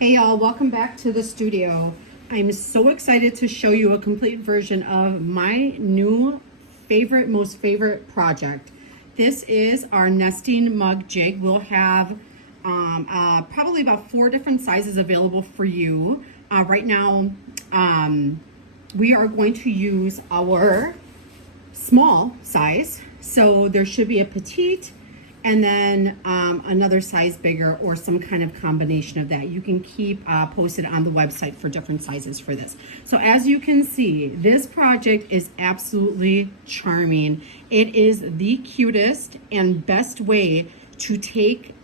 Hey y'all, welcome back to the studio. I'm so excited to show you a complete version of my new most favorite project. This is our nesting mug jig. We'll have probably about 4 different sizes available for you. Right now, we are going to use our small size. So there should be a petite and then another size bigger or some kind of combination of that. You can keep posted on the website for different sizes for this. So as you can see, this project is absolutely charming. It is the cutest and best way to take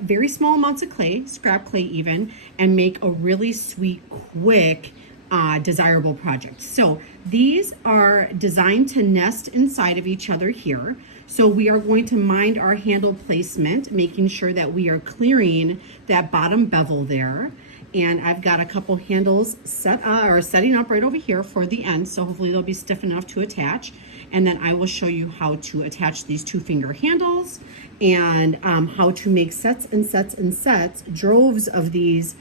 very small amounts of clay, scrap clay even, and make a really sweet, quick, desirable project. So these are designed to nest inside of each other here. So we are going to mind our handle placement, making sure that we are clearing that bottom bevel there. And I've got a couple handles setting up right over here for the end. So hopefully they'll be stiff enough to attach. And then I will show you how to attach these 2-finger handles and how to make sets and sets and sets, droves of these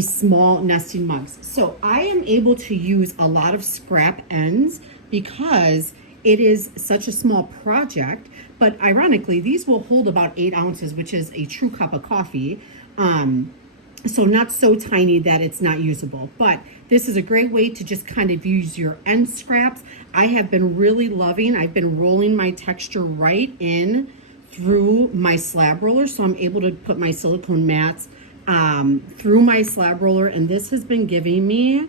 small nesting mugs. So I am able to use a lot of scrap ends because it is such a small project, but ironically, these will hold about 8 ounces, which is a true cup of coffee. So not so tiny that it's not usable, but this is a great way to just kind of use your end scraps. I have been really loving, I've been rolling my texture right in through my slab roller, so I'm able to put my silicone mats through my slab roller, and this has been giving me,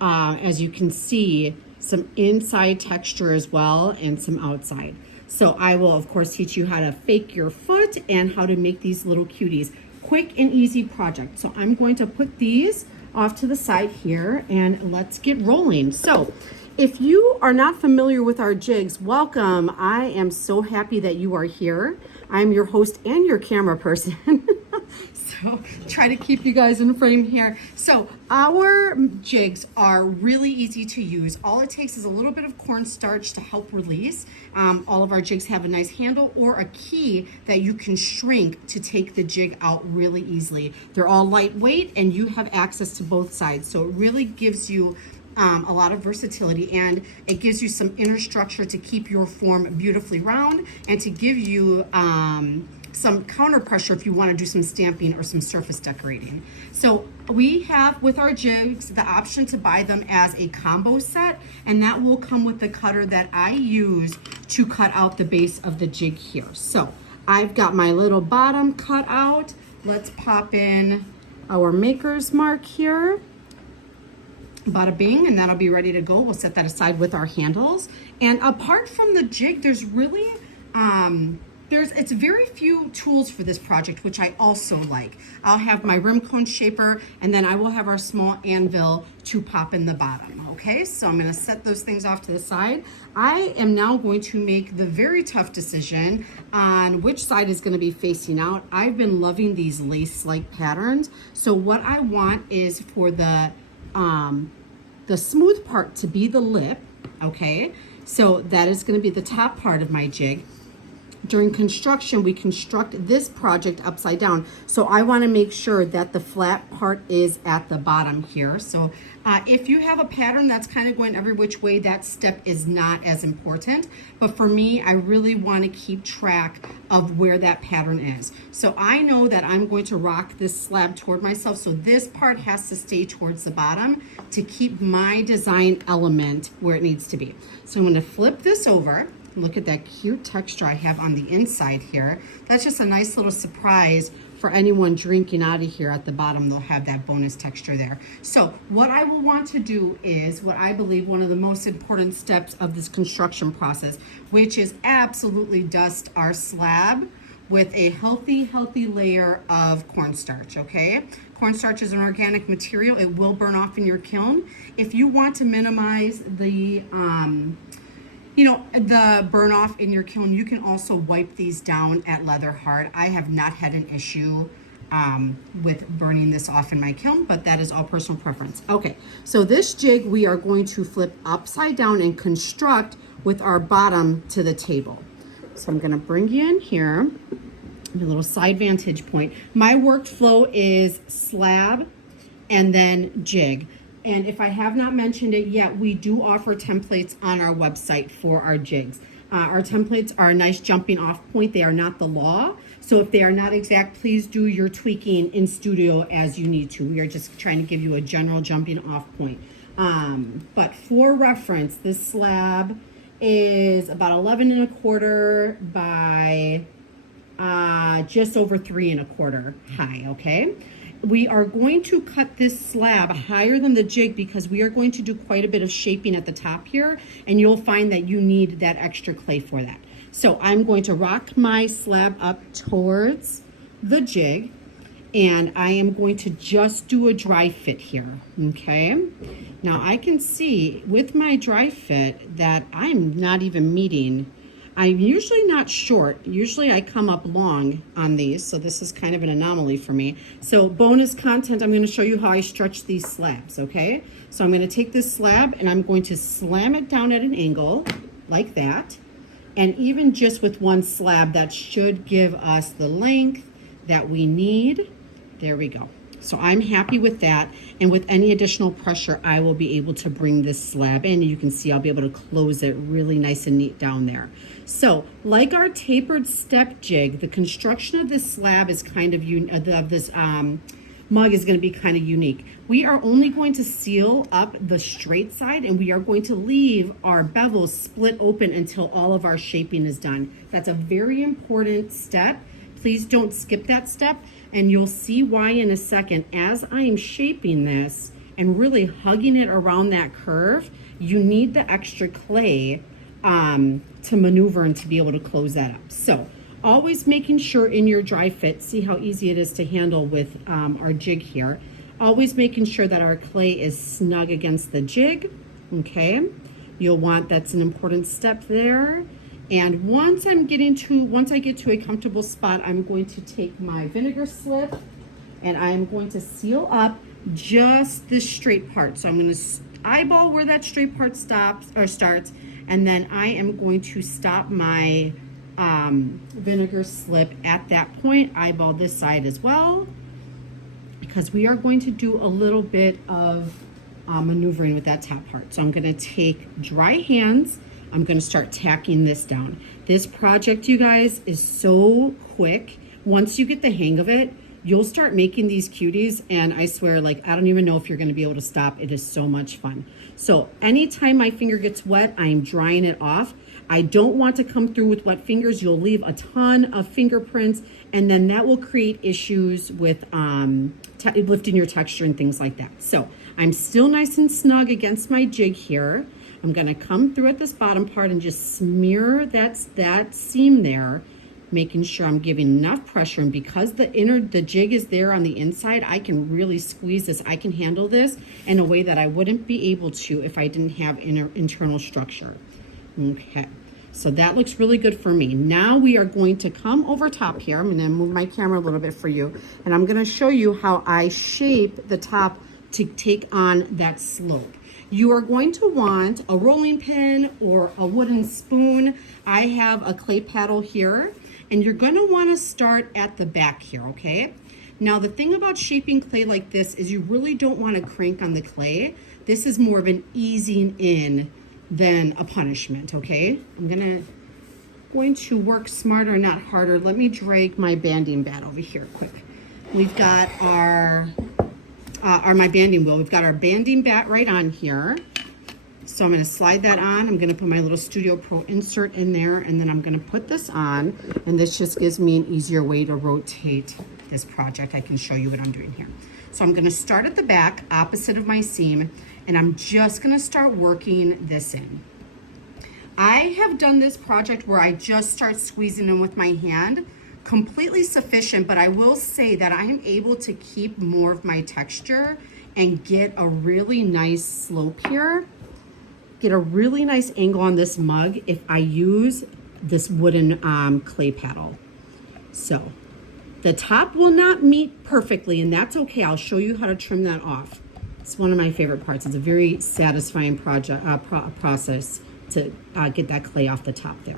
as you can see, some inside texture as well and some outside. So I will of course teach you how to fake your foot and how to make these little cuties. Quick and easy project. So I'm going to put these off to the side here and let's get rolling. So if you are not familiar with our jigs, welcome. I am so happy that you are here. I'm your host and your camera person. So try to keep you guys in frame here. So our jigs are really easy to use. All it takes is a little bit of cornstarch to help release. All of our jigs have a nice handle or a key that you can shrink to take the jig out really easily. They're all lightweight and you have access to both sides. So it really gives you a lot of versatility, and it gives you some inner structure to keep your form beautifully round and to give you some counter pressure if you want to do some stamping or some surface decorating. So we have with our jigs the option to buy them as a combo set, and that will come with the cutter that I use to cut out the base of the jig here. So I've got my little bottom cut out. Let's pop in our maker's mark here. Bada bing, and that'll be ready to go. We'll set that aside with our handles. And apart from the jig, there's really it's very few tools for this project, which I also like. I'll have my rim cone shaper, and then I will have our small anvil to pop in the bottom. Okay, so I'm going to set those things off to the side. I am now going to make the very tough decision on which side is going to be facing out. I've been loving these lace-like patterns. So what I want is for the smooth part to be the lip, okay? So that is going to be the top part of my jig. During construction, we construct this project upside down. So I want to make sure that the flat part is at the bottom here. So if you have a pattern that's kind of going every which way, that step is not as important. But for me, I really want to keep track of where that pattern is. So I know that I'm going to rock this slab toward myself. So this part has to stay towards the bottom to keep my design element where it needs to be. So I'm going to flip this over. Look at that cute texture I have on the inside here. That's just a nice little surprise for anyone drinking out of here at the bottom. They'll have that bonus texture there. So what I will want to do is what I believe one of the most important steps of this construction process, which is absolutely dust our slab with a healthy layer of cornstarch, okay? Cornstarch is an organic material. It will burn off in your kiln. If you want to minimize the burn off in your kiln, you can also wipe these down at leather hard. I have not had an issue with burning this off in my kiln, but that is all personal preference. Okay, so this jig we are going to flip upside down and construct with our bottom to the table. So I'm gonna bring you in here a little side vantage point. My workflow is slab and then jig. And if I have not mentioned it yet, we do offer templates on our website for our jigs. Our templates are a nice jumping off point. They are not the law. So if they are not exact, please do your tweaking in studio as you need to. We are just trying to give you a general jumping off point. But for reference, this slab is about 11 1/4 by just over 3 1/4 high, okay? We are going to cut this slab higher than the jig because we are going to do quite a bit of shaping at the top here, and you'll find that you need that extra clay for that. So I'm going to rock my slab up towards the jig, and I am going to just do a dry fit here, okay? Now I can see with my dry fit that I'm not even meeting. I'm usually not short. Usually I come up long on these, so this is kind of an anomaly for me. So bonus content, I'm gonna show you how I stretch these slabs, okay? So I'm gonna take this slab and I'm going to slam it down at an angle like that. And even just with one slab, that should give us the length that we need. There we go. So I'm happy with that. And with any additional pressure, I will be able to bring this slab in. You can see I'll be able to close it really nice and neat down there. So like our tapered step jig, the construction of this slab is kind of, this mug is going to be kind of unique. We are only going to seal up the straight side, and we are going to leave our bevels split open until all of our shaping is done. That's a very important step. Please don't skip that step, and you'll see why in a second. As I'm shaping this and really hugging it around that curve, you need the extra clay to maneuver and to be able to close that up. So always making sure in your dry fit, see how easy it is to handle with our jig here. Always making sure that our clay is snug against the jig, okay? You'll want, that's an important step there. And once I get to a comfortable spot, I'm going to take my vinegar slip and I'm going to seal up just this straight part. So I'm going to eyeball where that straight part stops or starts, and then I am going to stop my vinegar slip at that point. Eyeball this side as well, because we are going to do a little bit of maneuvering with that top part. So I'm going to take dry hands. I'm going to start tacking this down. This project, you guys, is so quick. Once you get the hang of it, you'll start making these cuties, and I swear, like, I don't even know if you're going to be able to stop. It is so much fun. So anytime my finger gets wet, I am drying it off. I don't want to come through with wet fingers. You'll leave a ton of fingerprints, and then that will create issues with lifting your texture and things like that. So I'm still nice and snug against my jig here. I'm gonna come through at this bottom part and just smear that seam there, making sure I'm giving enough pressure. And because the jig is there on the inside, I can really squeeze this. I can handle this in a way that I wouldn't be able to if I didn't have internal structure. Okay, so that looks really good for me. Now we are going to come over top here. I'm gonna move my camera a little bit for you, and I'm gonna show you how I shape the top to take on that slope. You are going to want a rolling pin or a wooden spoon. I have a clay paddle here, and you're going to want to start at the back here, okay? Now, the thing about shaping clay like this is you really don't want to crank on the clay. This is more of an easing in than a punishment, okay? I'm going to work smarter, not harder. Let me drag my banding bat over here quick. We've got my banding wheel. We've got our banding bat right on here. So I'm going to slide that on. I'm going to put my little Studio Pro insert in there, and then I'm going to put this on, and this just gives me an easier way to rotate this project. I can show you what I'm doing here. So I'm going to start at the back, opposite of my seam, and I'm just going to start working this in. I have done this project where I just start squeezing in with my hand. Completely sufficient, but I will say that I am able to keep more of my texture and get a really nice slope here, get a really nice angle on this mug if I use this wooden clay paddle. So the top will not meet perfectly, and that's okay. I'll show you how to trim that off. It's one of my favorite parts. It's a very satisfying process to get that clay off the top there.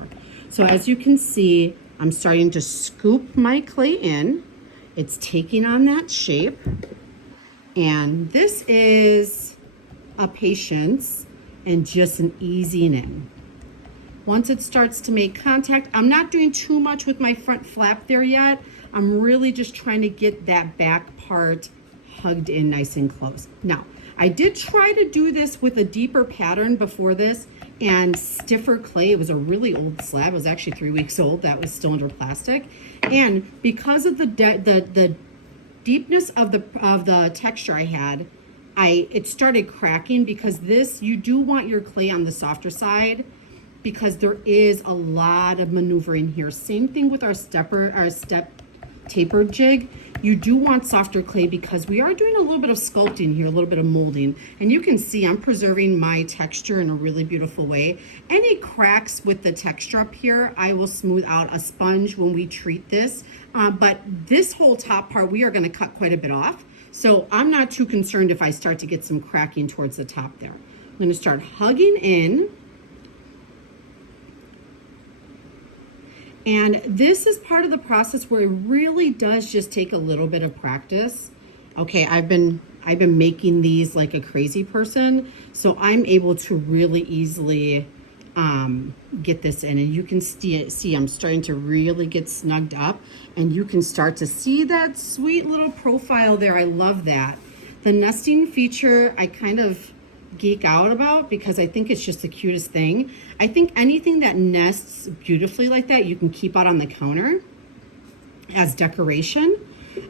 So as you can see, I'm starting to scoop my clay in. It's taking on that shape. And this is a patience and just an easing in. Once it starts to make contact, I'm not doing too much with my front flap there yet. I'm really just trying to get that back part hugged in nice and close. Now, I did try to do this with a deeper pattern before this and stiffer clay. It was a really old slab. It was actually 3 weeks old. That was still under plastic. And because of the deepness of the texture I had, it started cracking, because this, you do want your clay on the softer side, because there is a lot of maneuvering here. Same thing with our step tapered jig. You do want softer clay because we are doing a little bit of sculpting here, a little bit of molding. And you can see I'm preserving my texture in a really beautiful way. Any cracks with the texture up here, I will smooth out a sponge when we treat this. But this whole top part, we are gonna cut quite a bit off. So I'm not too concerned if I start to get some cracking towards the top there. I'm gonna start hugging in. And this is part of the process where it really does just take a little bit of practice. Okay, I've been making these like a crazy person, so I'm able to really easily get this in. And you can see I'm starting to really get snugged up, and you can start to see that sweet little profile there. I love that. The nesting feature, I kind of geek out about because I think it's just the cutest thing. I think anything that nests beautifully like that, you can keep out on the counter as decoration.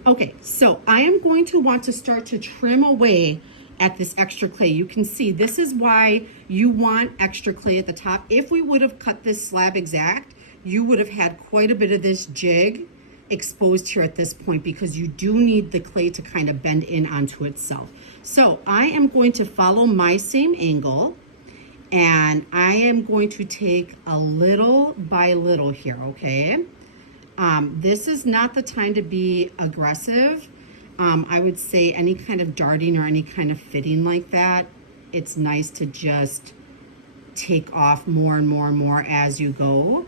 Okay, so I am going to want to start to trim away at this extra clay. You can see this is why you want extra clay at the top. If we would have cut this slab exact, you would have had quite a bit of this jig exposed here at this point, because you do need the clay to kind of bend in onto itself. So I am going to follow my same angle, and I am going to take a little by little here, okay? This is not the time to be aggressive. I would say any kind of darting or any kind of fitting like that, it's nice to just take off more and more and more as you go.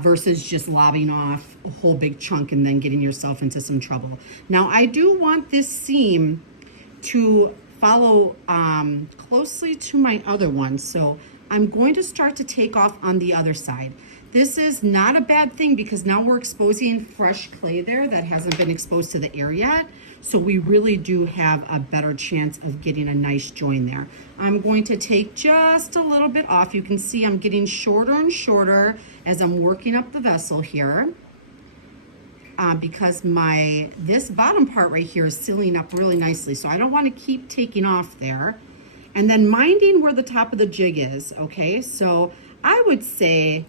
Versus just lobbing off a whole big chunk and then getting yourself into some trouble. Now, I do want this seam to follow closely to my other one, so I'm going to start to take off on the other side. This is not a bad thing because now we're exposing fresh clay there that hasn't been exposed to the air yet. So we really do have a better chance of getting a nice join there. I'm going to take just a little bit off. You can see I'm getting shorter and shorter as I'm working up the vessel here. Because this bottom part right here is sealing up really nicely. So I don't want to keep taking off there. And then minding where the top of the jig is, okay? So I would say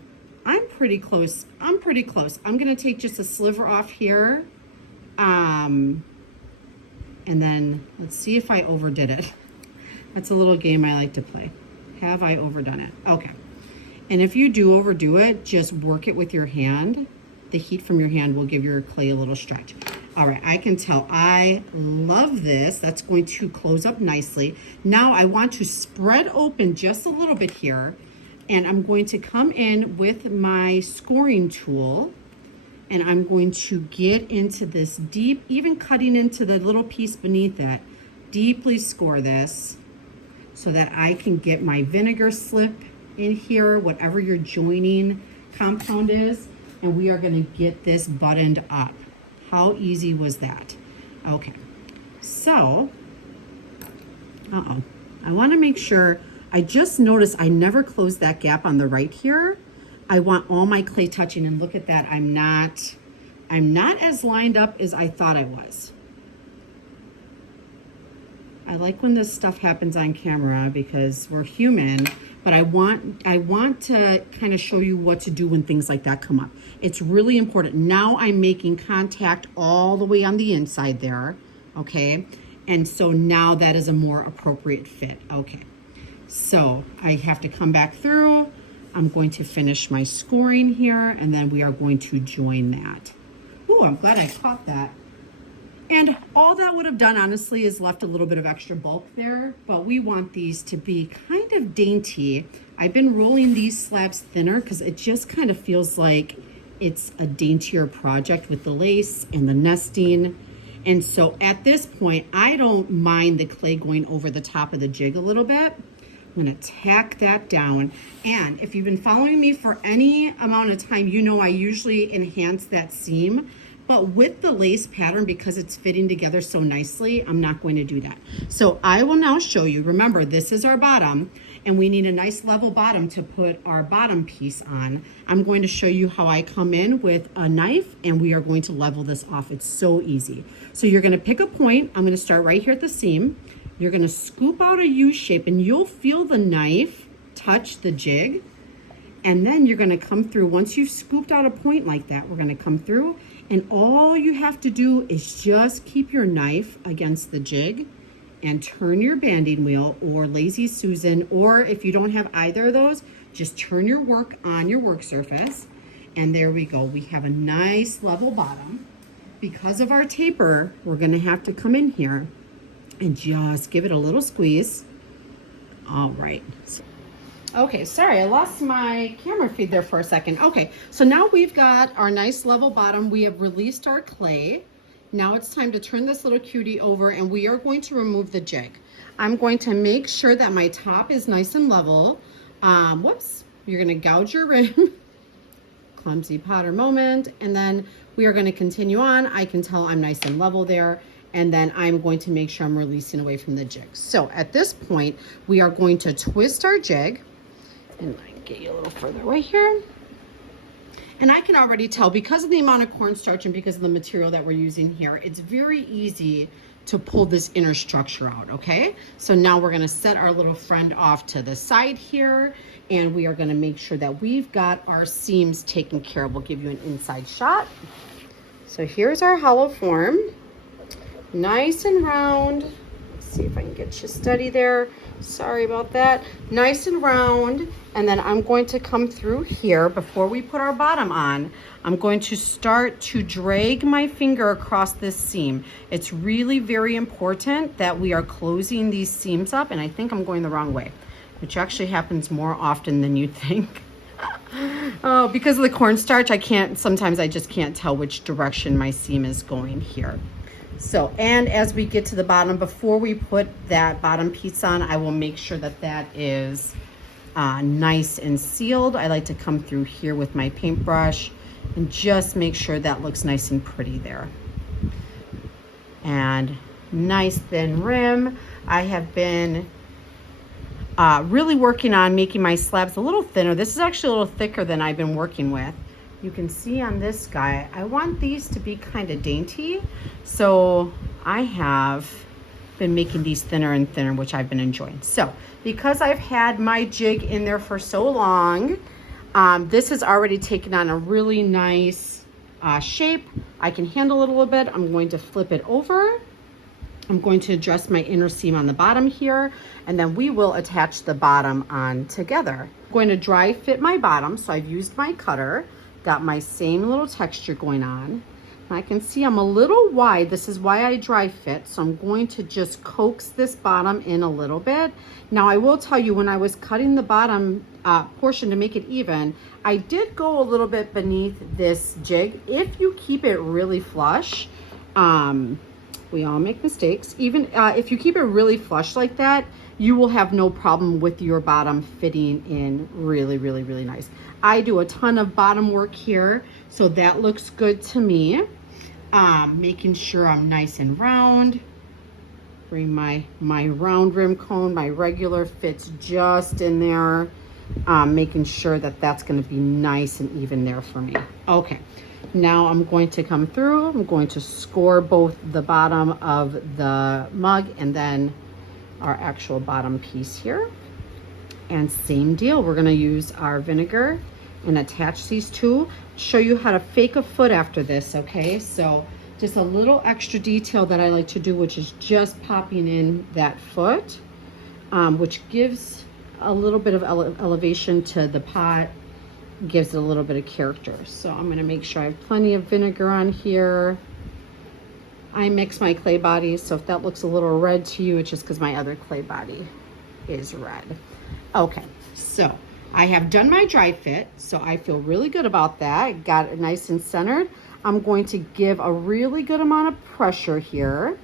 I'm pretty close. I'm pretty close. I'm gonna take just a sliver off here. And then let's see if I overdid it. That's a little game I like to play. Have I overdone it? Okay. And if you do overdo it, just work it with your hand. The heat from your hand will give your clay a little stretch. All right, I can tell I love this. That's going to close up nicely. Now I want to spread open just a little bit here, and I'm going to come in with my scoring tool, and I'm going to get into this deep, even cutting into the little piece beneath it, deeply score this so that I can get my vinegar slip in here, whatever your joining compound is, and we are gonna get this buttoned up. How easy was that? Okay, so, I wanna make sure, I just noticed I never closed that gap on the right here. I want all my clay touching, and look at that, I'm not as lined up as I thought I was. I like when this stuff happens on camera because we're human, but I want to kind of show you what to do when things like that come up. It's really important. Now I'm making contact all the way on the inside there, okay? And so now that is a more appropriate fit, okay. So I have to come back through. I'm going to finish my scoring here, and then we are going to join that. Ooh, I'm glad I caught that. And all that would have done, honestly, is left a little bit of extra bulk there, but we want these to be kind of dainty. I've been rolling these slabs thinner because it just kind of feels like it's a daintier project with the lace and the nesting. And so at this point, I don't mind the clay going over the top of the jig a little bit. I'm gonna tack that down. And if you've been following me for any amount of time, you know I usually enhance that seam. But with the lace pattern, because it's fitting together so nicely, I'm not going to do that. So I will now show you, remember, this is our bottom, and we need a nice level bottom to put our bottom piece on. I'm going to show you how I come in with a knife, and we are going to level this off. It's so easy. So you're gonna pick a point. I'm gonna start right here at the seam. You're gonna scoop out a U shape, and you'll feel the knife touch the jig. And then you're gonna come through. Once you've scooped out a point like that, we're gonna come through, and all you have to do is just keep your knife against the jig and turn your banding wheel or Lazy Susan, or if you don't have either of those, just turn your work on your work surface. And there we go. We have a nice level bottom. Because of our taper, we're gonna have to come in here and just give it a little squeeze. All right. Okay, sorry, I lost my camera feed there for a second. Okay, so now we've got our nice level bottom. We have released our clay. Now it's time to turn this little cutie over, and we are going to remove the jig. I'm going to make sure that my top is nice and level. Whoops, you're gonna gouge your rim. Clumsy Potter moment. And then we are gonna continue on. I can tell I'm nice and level there. And then I'm going to make sure I'm releasing away from the jig. So at this point, we are going to twist our jig. And I can get you a little further away here. And I can already tell, because of the amount of cornstarch and because of the material that we're using here, it's very easy to pull this inner structure out, okay? So now we're gonna set our little friend off to the side here, and we are gonna make sure that we've got our seams taken care of. We'll give you an inside shot. So here's our hollow form. Nice and round. Let's see if I can get you steady there. Sorry about that. Nice and round. And then I'm going to come through here before we put our bottom on. I'm going to start to drag my finger across this seam. It's really very important that we are closing these seams up, and I think I'm going the wrong way, which actually happens more often than you think. Oh, because of the cornstarch, sometimes I just can't tell which direction my seam is going here. So, and as we get to the bottom, before we put that bottom piece on, I will make sure that that is nice and sealed. I like to come through here with my paintbrush and just make sure that looks nice and pretty there. And nice thin rim. I have been really working on making my slabs a little thinner. This is actually a little thicker than I've been working with. You can see on this guy, I want these to be kind of dainty. So I have been making these thinner and thinner, which I've been enjoying. So because I've had my jig in there for so long, this has already taken on a really nice shape. I can handle it a little bit. I'm going to flip it over. I'm going to adjust my inner seam on the bottom here, and then we will attach the bottom on together. I'm going to dry fit my bottom, so I've used my cutter. Got my same little texture going on. And I can see I'm a little wide. This is why I dry fit. So I'm going to just coax this bottom in a little bit. Now I will tell you, when I was cutting the bottom portion to make it even, I did go a little bit beneath this jig. If you keep it really flush, we all make mistakes. Even if you keep it really flush like that, you will have no problem with your bottom fitting in really, really, really nice. I do a ton of bottom work here, so that looks good to me. Making sure I'm nice and round. Bring my round rim cone, my regular fits just in there. Making sure that that's gonna be nice and even there for me. Okay, now I'm going to come through. I'm going to score both the bottom of the mug and then our actual bottom piece here. And same deal, we're gonna use our vinegar and attach these two. Show you how to fake a foot after this, okay? So just a little extra detail that I like to do, which is just popping in that foot, which gives a little bit of elevation to the pot, gives it a little bit of character. So I'm gonna make sure I have plenty of vinegar on here. I mix my clay bodies, so if that looks a little red to you, it's just because my other clay body is red. Okay, so I have done my dry fit, so I feel really good about that. Got it nice and centered. I'm going to give a really good amount of pressure here.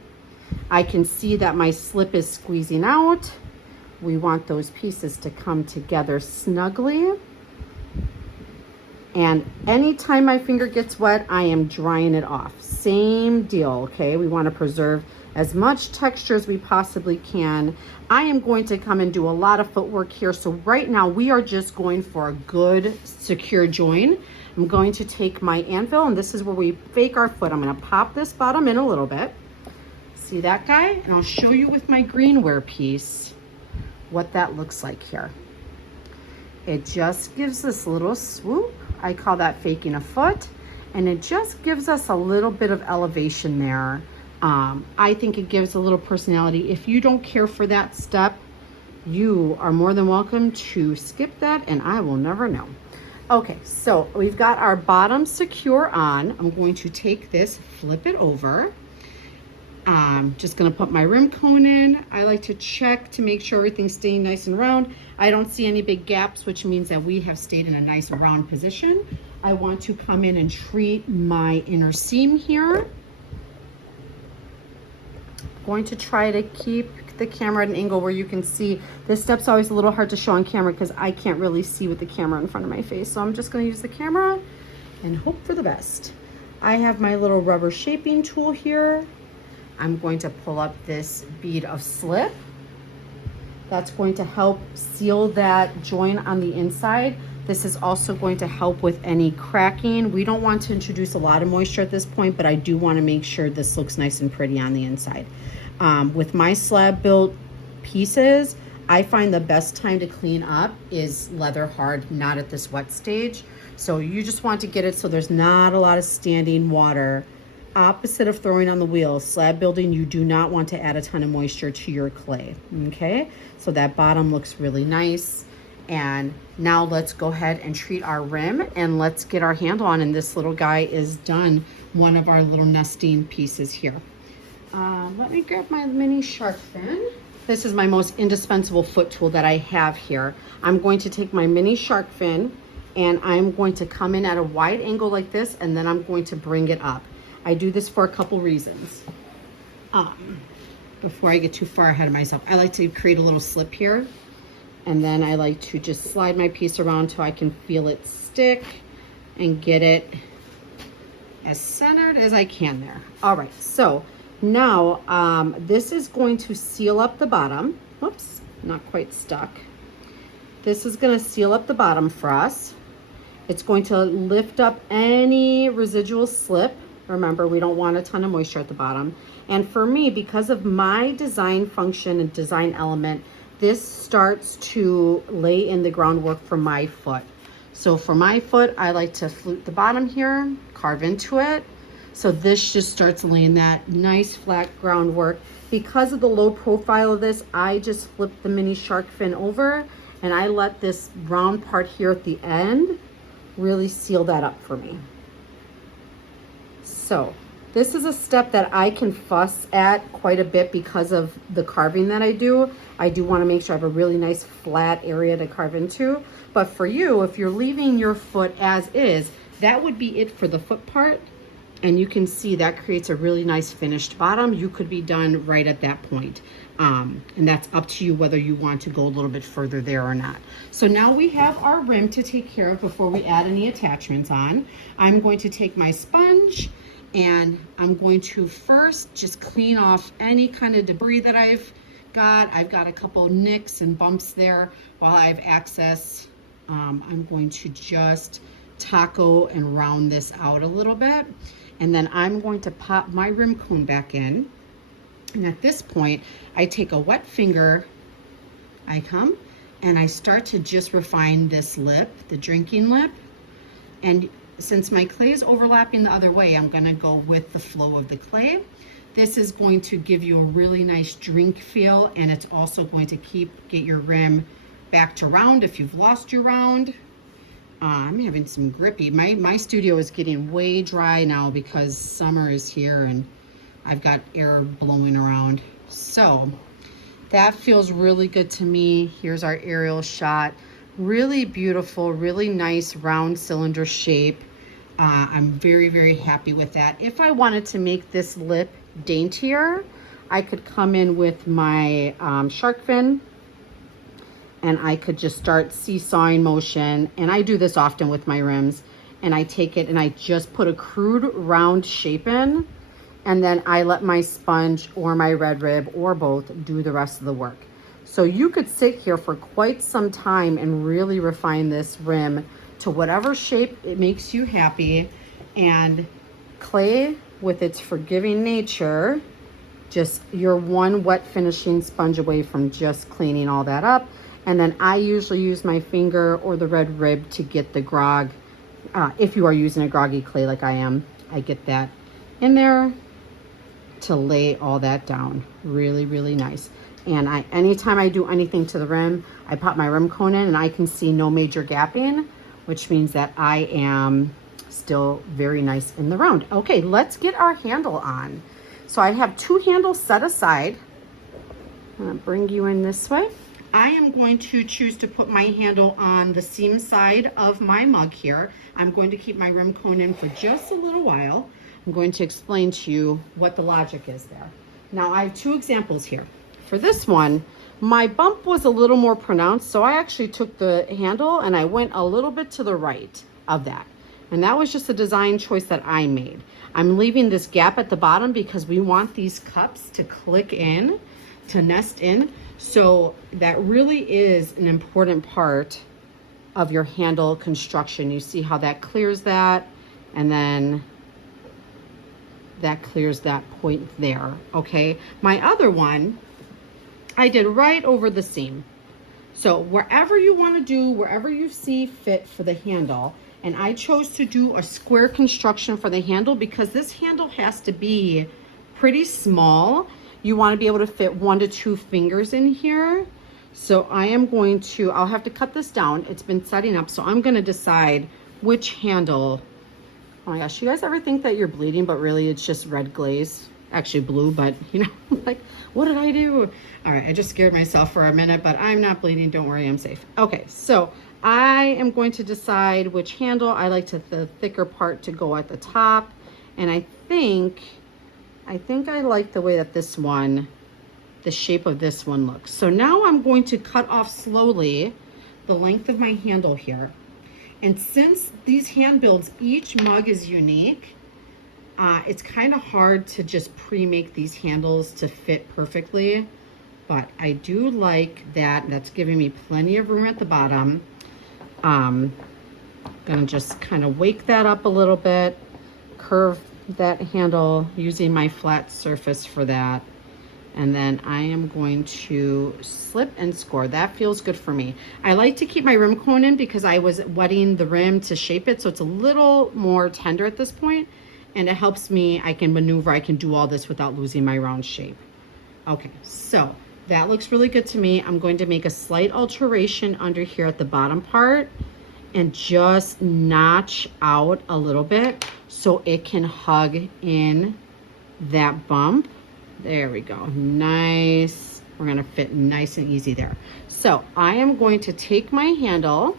I can see that my slip is squeezing out. We want those pieces to come together snugly. And anytime my finger gets wet, I am drying it off. Same deal, okay? We want to preserve as much texture as we possibly can. I am going to come and do a lot of footwork here. So right now we are just going for a good secure join. I'm going to take my anvil, and this is where we fake our foot. I'm going to pop this bottom in a little bit. See that guy? And I'll show you with my greenware piece what that looks like here. It just gives this little swoop. I call that faking a foot, and it just gives us a little bit of elevation there. I think it gives a little personality. If you don't care for that step, you are more than welcome to skip that, and I will never know. Okay, so we've got our bottom secure on. I'm going to take this, flip it over. Just gonna put my rim cone in. I like to check to make sure everything's staying nice and round. I don't see any big gaps, which means that we have stayed in a nice round position. I want to come in and treat my inner seam here. Going to try to keep the camera at an angle where you can see. This step's always a little hard to show on camera because I can't really see with the camera in front of my face. So I'm just gonna use the camera and hope for the best. I have my little rubber shaping tool here. I'm going to pull up this bead of slip. That's going to help seal that joint on the inside. This is also going to help with any cracking. We don't want to introduce a lot of moisture at this point, but I do want to make sure this looks nice and pretty on the inside. With my slab built pieces, I find the best time to clean up is leather hard, not at this wet stage. So you just want to get it so there's not a lot of standing water. Opposite of throwing on the wheel, slab building, you do not want to add a ton of moisture to your clay, okay? So that bottom looks really nice. And now let's go ahead and treat our rim, and let's get our handle on, and this little guy is done, one of our little nesting pieces here. Let me grab my mini shark fin. This is my most indispensable foot tool that I have here. I'm going to take my mini shark fin, and I'm going to come in at a wide angle like this, and then I'm going to bring it up. I do this for a couple reasons. Before I get too far ahead of myself, I like to create a little slip here, and then I like to just slide my piece around so I can feel it stick and get it as centered as I can there. All right, so now this is going to seal up the bottom. Whoops, not quite stuck. This is gonna seal up the bottom for us. It's going to lift up any residual slip. Remember, we don't want a ton of moisture at the bottom. And for me, because of my design function and design element, this starts to lay in the groundwork for my foot. So for my foot, I like to flute the bottom here, carve into it. So this just starts laying that nice flat groundwork. Because of the low profile of this, I just flip the mini shark fin over, and I let this round part here at the end really seal that up for me. So this is a step that I can fuss at quite a bit because of the carving that I do. I do want to make sure I have a really nice flat area to carve into. But for you, if you're leaving your foot as is, that would be it for the foot part. And you can see that creates a really nice finished bottom. You could be done right at that point. And that's up to you whether you want to go a little bit further there or not. So now we have our rim to take care of before we add any attachments on. I'm going to take my sponge, and I'm going to first just clean off any kind of debris that I've got. I've got a couple nicks and bumps there. While I have access, I'm going to just taco and round this out a little bit. And then I'm going to pop my rim cone back in. And at this point, I take a wet finger, I come, and I start to just refine this lip, the drinking lip. And since my clay is overlapping the other way, I'm gonna go with the flow of the clay. This is going to give you a really nice drink feel, and it's also going to get your rim back to round if you've lost your round. I'm having some grippy. My studio is getting way dry now because summer is here and I've got air blowing around. So that feels really good to me. Here's our aerial shot. Really beautiful, really nice round cylinder shape. I'm very, very happy with that. If I wanted to make this lip daintier, I could come in with my shark fin and I could just start seesawing motion. And I do this often with my rims. And I take it and I just put a crude round shape in. And then I let my sponge or my red rib or both do the rest of the work. So you could sit here for quite some time and really refine this rim to whatever shape it makes you happy. And clay, with its forgiving nature, just you're one wet finishing sponge away from just cleaning all that up. And then I usually use my finger or the red rib to get the grog. If you are using a groggy clay like I am, I get that in there to lay all that down. Really, really nice. And anytime I do anything to the rim, I pop my rim cone in and I can see no major gapping, which means that I am still very nice in the round. Okay, let's get our handle on. So I have 2 handles set aside. I'm gonna bring you in this way. I am going to choose to put my handle on the seam side of my mug here. I'm going to keep my rim cone in for just a little while. I'm going to explain to you what the logic is there. Now I have 2 examples here. For this one, my bump was a little more pronounced, so I actually took the handle and I went a little bit to the right of that. And that was just a design choice that I made. I'm leaving this gap at the bottom because we want these cups to click in, to nest in. So that really is an important part of your handle construction. You see how that clears that, and then that clears that point there, okay? My other one, I did right over the seam. So wherever you want to do, wherever you see fit for the handle, and I chose to do a square construction for the handle because this handle has to be pretty small. You want to be able to fit 1 to 2 fingers in here. So I am going to, I'll have to cut this down. It's been setting up, so I'm going to decide which handle. Oh my gosh, you guys ever think that you're bleeding, but really it's just red glaze? Actually blue, but you know, like, what did I do? All right, I just scared myself for a minute, but I'm not bleeding. Don't worry, I'm safe. Okay, so I am going to decide which handle. I like the thicker part to go at the top. And I think I like the way that this one, the shape of this one looks. So now I'm going to cut off slowly the length of my handle here. And since these hand builds, each mug is unique, it's kind of hard to just pre-make these handles to fit perfectly, but I do like that. That's giving me plenty of room at the bottom. Gonna just kind of wake that up a little bit, curve that handle using my flat surface for that. And then I am going to slip and score. That feels good for me. I like to keep my rim cone in because I was wetting the rim to shape it, so it's a little more tender at this point. And it helps me, I can maneuver, I can do all this without losing my round shape. Okay, so that looks really good to me. I'm going to make a slight alteration under here at the bottom part and just notch out a little bit so it can hug in that bump. There we go, nice. We're gonna fit nice and easy there. So I am going to take my handle,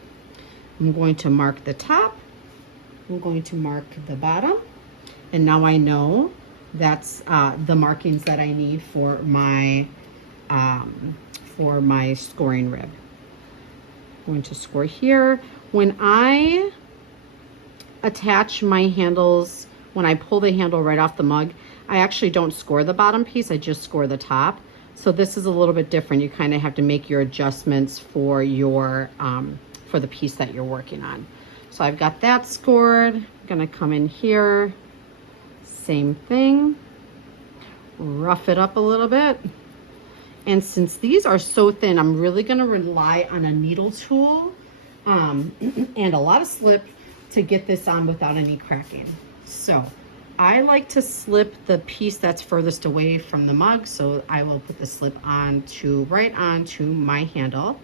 I'm going to mark the top, I'm going to mark the bottom, and now I know that's the markings that I need for my scoring rib. I'm going to score here. When I attach my handles, when I pull the handle right off the mug, I actually don't score the bottom piece, I just score the top. So this is a little bit different. You kind of have to make your adjustments for your for the piece that you're working on. So I've got that scored. I'm gonna come in here, same thing, rough it up a little bit. And since these are so thin, I'm really gonna rely on a needle tool and a lot of slip to get this on without any cracking. So I like to slip the piece that's furthest away from the mug, so I will put the slip right onto my handle.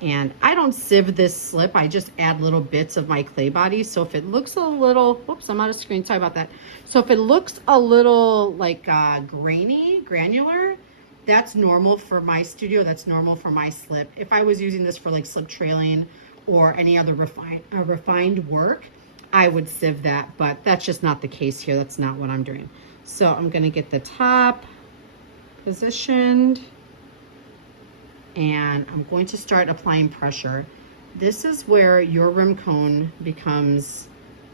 And I don't sieve this slip, I just add little bits of my clay body. So if it looks a little, whoops, I'm out of screen, sorry about that. So if it looks a little like granular, That's normal for my studio. That's normal for my slip. If I was using this for like slip trailing or any other refined work, I would sieve that, but that's just not the case here. That's not what I'm doing. So I'm gonna get the top positioned and I'm going to start applying pressure. This is where your rim cone becomes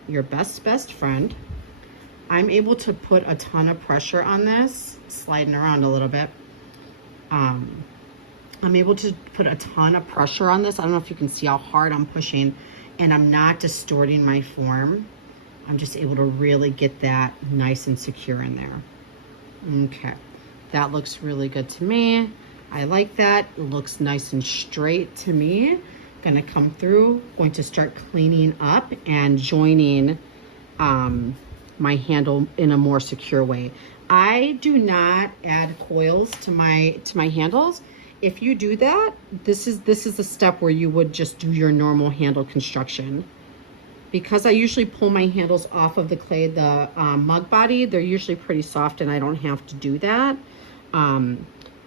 your best friend. I'm able to put a ton of pressure on this, sliding around a little bit. I'm able to put a ton of pressure on this. I don't know if you can see how hard I'm pushing, and I'm not distorting my form. I'm just able to really get that nice and secure in there. Okay, that looks really good to me. I like that. It looks nice and straight to me. Gonna come through, going to start cleaning up and joining my handle in a more secure way. I do not add coils to my handles. If you do that, this is a step where you would just do your normal handle construction. Because I usually pull my handles off of the clay, the mug body, they're usually pretty soft and I don't have to do that.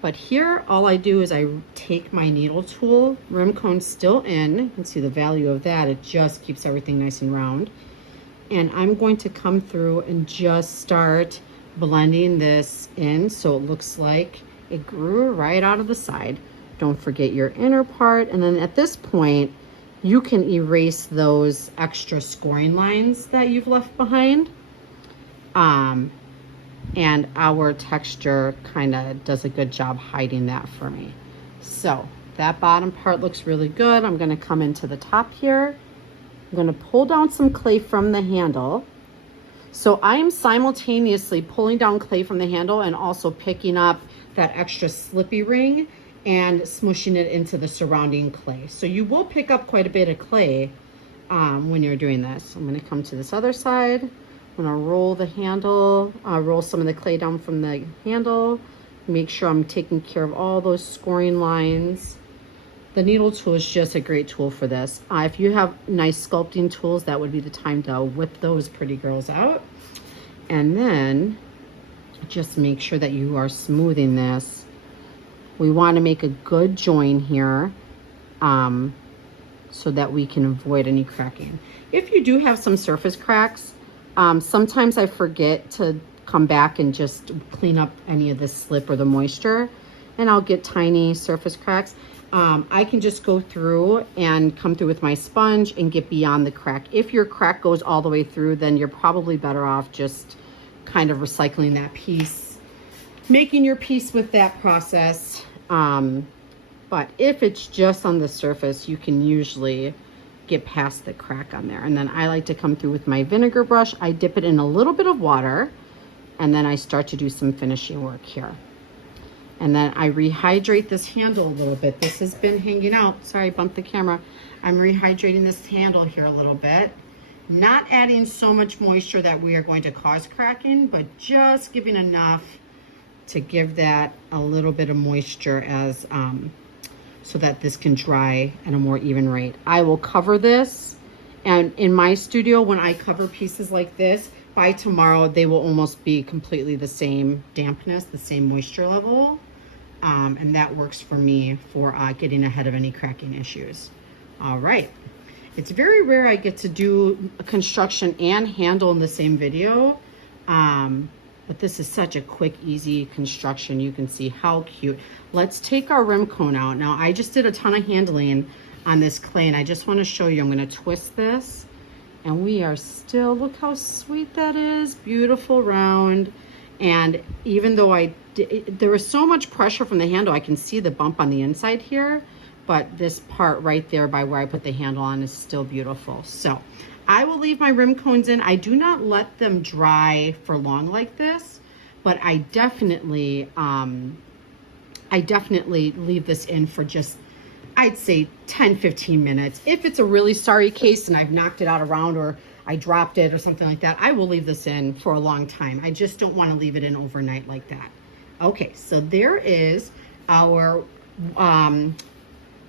But here, all I do is I take my needle tool, rim cone still in, you can see the value of that, it just keeps everything nice and round. And I'm going to come through and just start blending this in so it looks like it grew right out of the side. Don't forget your inner part, and then at this point, you can erase those extra scoring lines that you've left behind. And our texture kind of does a good job hiding that for me. So that bottom part looks really good. I'm gonna come into the top here. I'm gonna pull down some clay from the handle. So I'm simultaneously pulling down clay from the handle and also picking up that extra slippy ring and smushing it into the surrounding clay. So you will pick up quite a bit of clay when you're doing this. I'm gonna come to this other side. I'm gonna roll the handle, roll some of the clay down from the handle, make sure I'm taking care of all those scoring lines. The needle tool is just a great tool for this. If you have nice sculpting tools, that would be the time to whip those pretty girls out. And then just make sure that you are smoothing this. We want to make a good join here so that we can avoid any cracking. If you do have some surface cracks, sometimes I forget to come back and just clean up any of the slip or the moisture, and I'll get tiny surface cracks. I can just go through and come through with my sponge and get beyond the crack. If your crack goes all the way through, then you're probably better off just kind of recycling that piece, making your peace with that process. But if it's just on the surface, you can usually get past the crack on there. And then I like to come through with my vinegar brush. I dip it in a little bit of water, and then I start to do some finishing work here. And then I rehydrate this handle a little bit. This has been hanging out. Sorry, I bumped the camera. I'm rehydrating this handle here a little bit. Not adding so much moisture that we are going to cause cracking, but just giving enough to give that a little bit of moisture as so that this can dry at a more even rate. I will cover this, and in my studio, when I cover pieces like this, by tomorrow they will almost be completely the same dampness, the same moisture level, and that works for me for getting ahead of any cracking issues. All right, it's very rare I get to do a construction and handle in the same video, but this is such a quick, easy construction. You can see how cute. Let's take our rim cone out. Now, I just did a ton of handling on this clay, and I just want to show you. I'm going to twist this, and we are still, look how sweet that is. Beautiful round. And even though there was so much pressure from the handle, I can see the bump on the inside here, but this part right there by where I put the handle on is still beautiful. So I will leave my rim cones in. I do not let them dry for long like this, but I definitely leave this in for just, I'd say 10-15 minutes. If it's a really sorry case and I've knocked it out around or I dropped it or something like that, I will leave this in for a long time. I just don't want to leave it in overnight like that. Okay, so there is our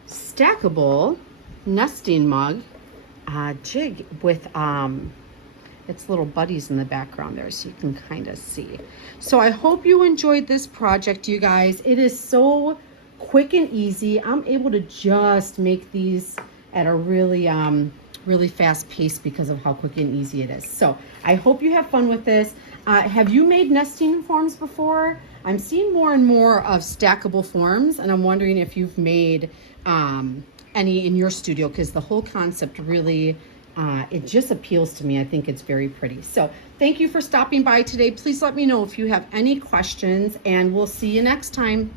stackable nesting mug jig with its little buddies in the background there so you can kind of see. So I hope you enjoyed this project, you guys. It is so quick and easy. I'm able to just make these at a really really fast pace because of how quick and easy it is. So I hope you have fun with this. Have you made nesting forms before? I'm seeing more and more of stackable forms, and I'm wondering if you've made any in your studio, because the whole concept really it just appeals to me. I think it's very pretty. So thank you for stopping by today. Please let me know if you have any questions, and we'll see you next time.